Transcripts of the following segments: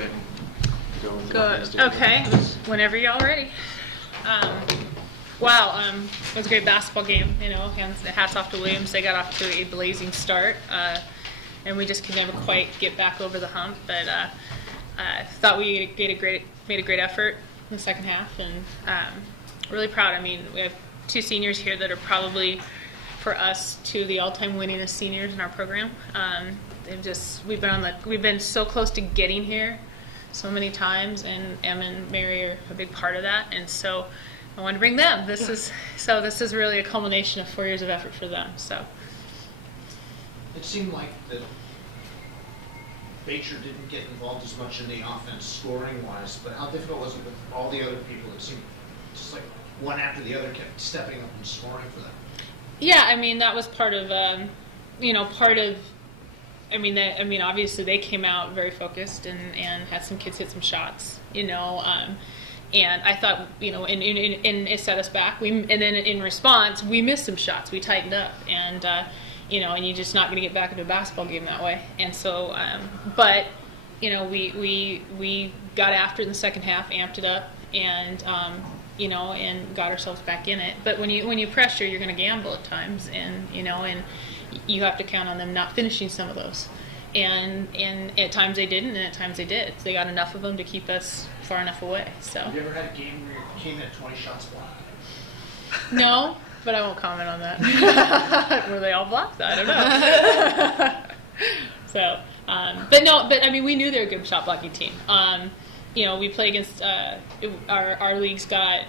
Whitman. Good. Okay, whenever y'all ready. Wow, it was a great basketball game. You know, hats off to Williams. They got off to a blazing start, and we just could never quite get back over the hump. But I thought we made a great effort in the second half, and really proud. I mean, we have two seniors here that are probably, for us, two of the all-time winningest seniors in our program. We've been so close to getting here so many times, and Em and Mary are a big part of that, and so I want to bring them. This is really a culmination of 4 years of effort for them. So it seemed like that Beecher didn't get involved as much in the offense scoring-wise, but how difficult was it with all the other people? It seemed just like one after the other kept stepping up and scoring for them. Yeah, I mean, that was part of, obviously they came out very focused and had some kids hit some shots, and I thought, and it set us back. And then in response, we missed some shots. We tightened up, and you're just not going to get back into a basketball game that way. And so, we got after it in the second half, amped it up, and and got ourselves back in it. But when you pressure, you're going to gamble at times, and you have to count on them not finishing some of those. And at times they didn't, and at times they did. They got enough of them to keep us far enough away. So. Have you ever had a game where you came in at 20 shots blocked? No, but I won't comment on that. Were they all blocked? I don't know. So, but I mean, we knew they were a good shot blocking team. We play against our league's got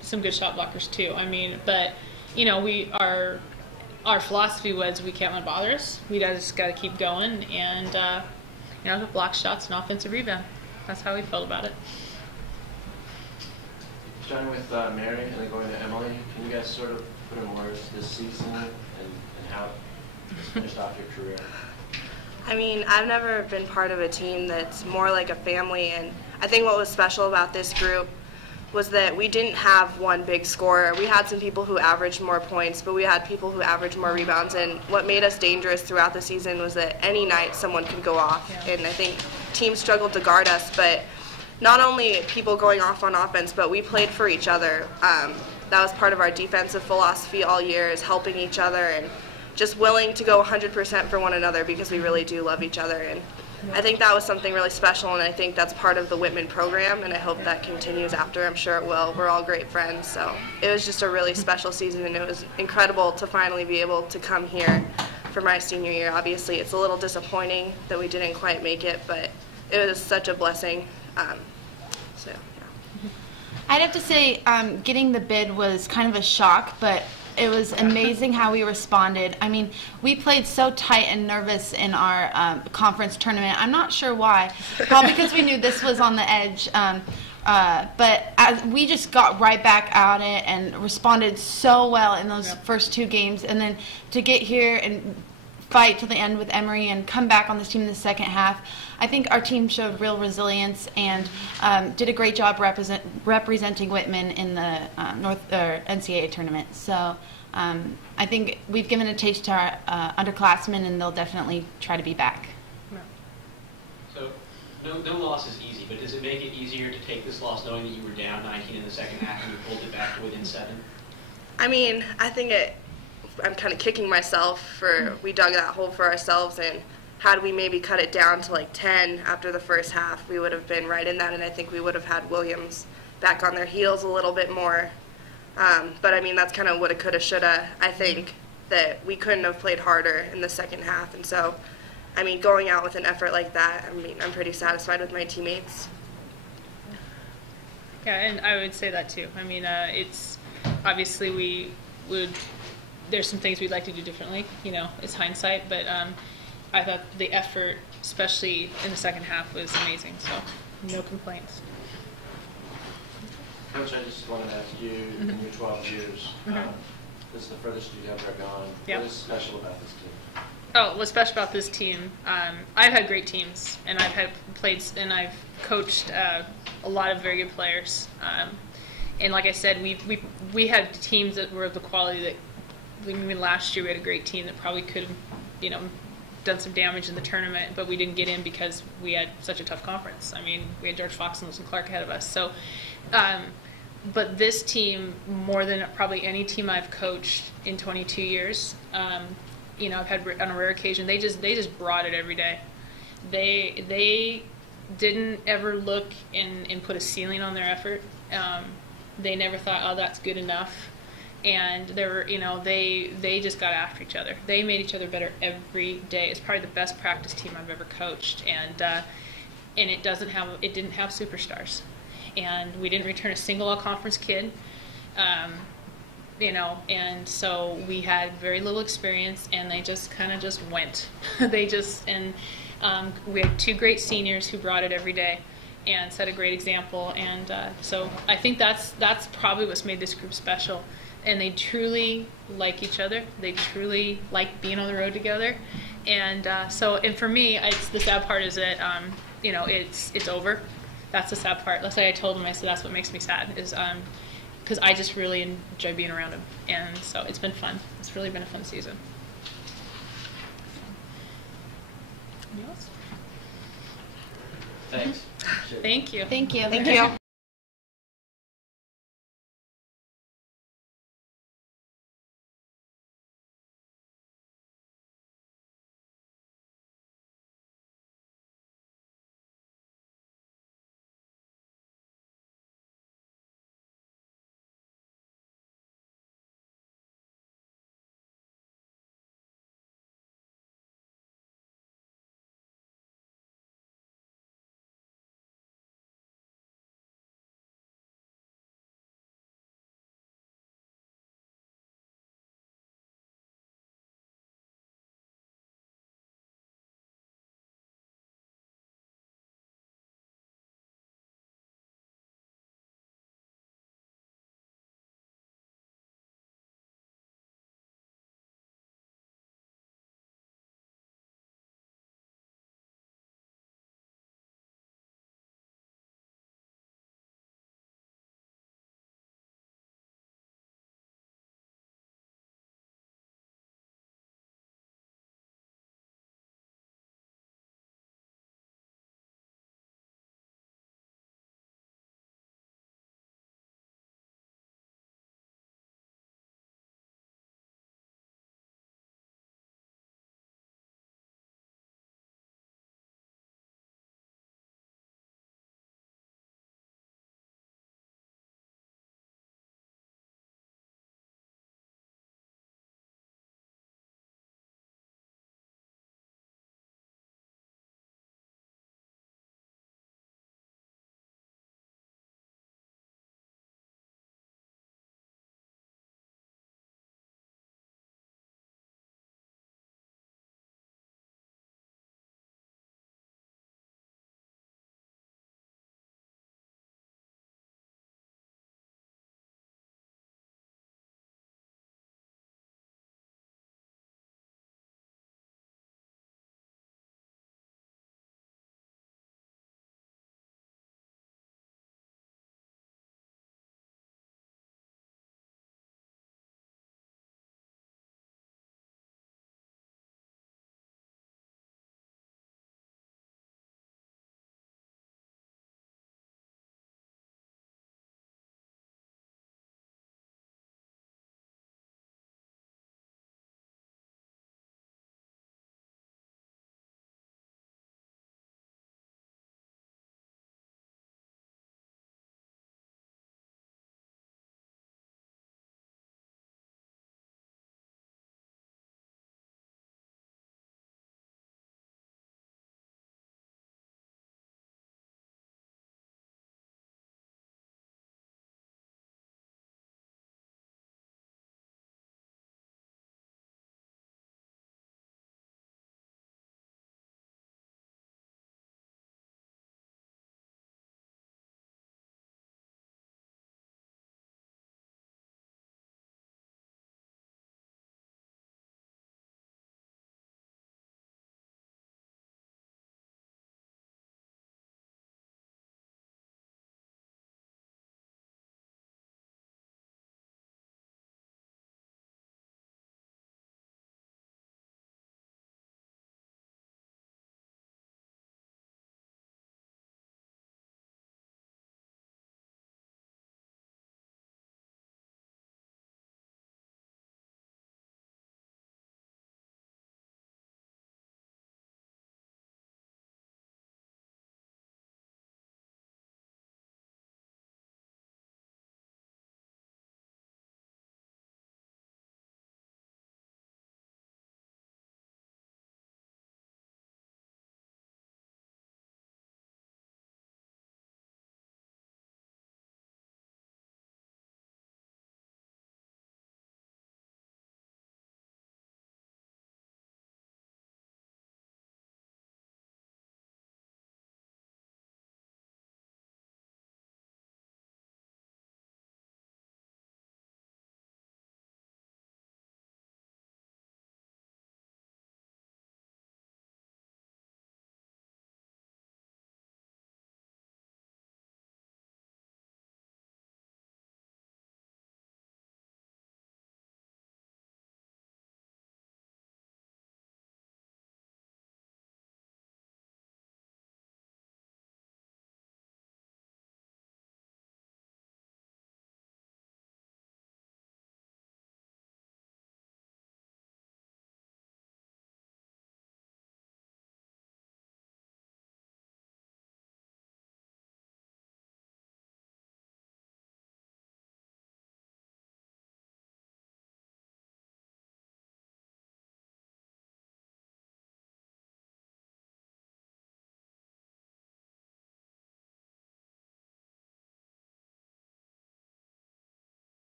some good shot blockers too. I mean, but our philosophy was we can't let it bother us. We just got to keep going and block shots and offensive rebound. That's how we felt about it. Starting with Mary and then going to Emilie, can you guys sort of put in words this season and how it's finished off your career? I mean, I've never been part of a team that's more like a family, and I think what was special about this group was that we didn't have one big scorer. We had some people who averaged more points, but we had people who averaged more rebounds, and what made us dangerous throughout the season was that any night someone could go off, and I think teams struggled to guard us, but not only people going off on offense, but we played for each other. That was part of our defensive philosophy all year, is helping each other and just willing to go 100% for one another because we really do love each other. And I think that was something really special, and I think that's part of the Whitman program, and I hope that continues after. I'm sure it will. We're all great friends, so it was just a really special season, and it was incredible to finally be able to come here for my senior year. Obviously, it's a little disappointing that we didn't quite make it, but it was such a blessing. I'd have to say getting the bid was kind of a shock, but it was amazing how we responded. I mean, we played so tight and nervous in our conference tournament. I'm not sure why. Probably because we knew this was on the edge. But we just got right back at it and responded so well in those first two games. And then to get here and fight till the end with Emilie and come back on this team in the second half, I think our team showed real resilience and did a great job representing Whitman in the NCAA tournament. So I think we've given a taste to our underclassmen, and they'll definitely try to be back. So no loss is easy, but does it make it easier to take this loss knowing that you were down 19 in the second half and you pulled it back to within 7? I mean, I think I'm kind of kicking myself for we dug that hole for ourselves, and had we maybe cut it down to like 10 after the first half, we would have been right in that, and I think we would have had Williams back on their heels a little bit more. But I mean, that's kind of woulda, coulda, shoulda. I think that we couldn't have played harder in the second half, and so, I mean, going out with an effort like that, I mean, I'm pretty satisfied with my teammates. Yeah, and I would say that too. I mean, it's obviously there's some things we'd like to do differently, it's hindsight, but I thought the effort, especially in the second half, was amazing, so no complaints. Coach, I just wanted to ask you, in your 12 years, this is the furthest you've ever gone. Yep. What is special about this team? Oh, what's special about this team? I've had great teams, and I've coached a lot of very good players. And like I said, we had teams that were of the quality that, last year we had a great team that probably could have, done some damage in the tournament, but we didn't get in because we had such a tough conference. I mean, we had George Fox and Lewis and Clark ahead of us. So, but this team, more than probably any team I've coached in 22 years, you know, I've had on a rare occasion, they just brought it every day. They didn't ever look and put a ceiling on their effort. They never thought, oh, that's good enough. And they were, you know, they just got after each other. They made each other better every day. It's probably the best practice team I've ever coached. And it didn't have superstars. And we didn't return a single all-conference kid. You know, and so we had very little experience, and they just kind of just went. We had 2 great seniors who brought it every day and set a great example. And so I think that's probably what's made this group special. And they truly like each other. They truly like being on the road together. And and for me, the sad part is that you know, it's over. That's the sad part. Let's say I told him, I said that's what makes me sad is because I just really enjoy being around him. And so it's been fun. It's really been a fun season. Anything else? Thanks. Thank you. Thank you. Thank you.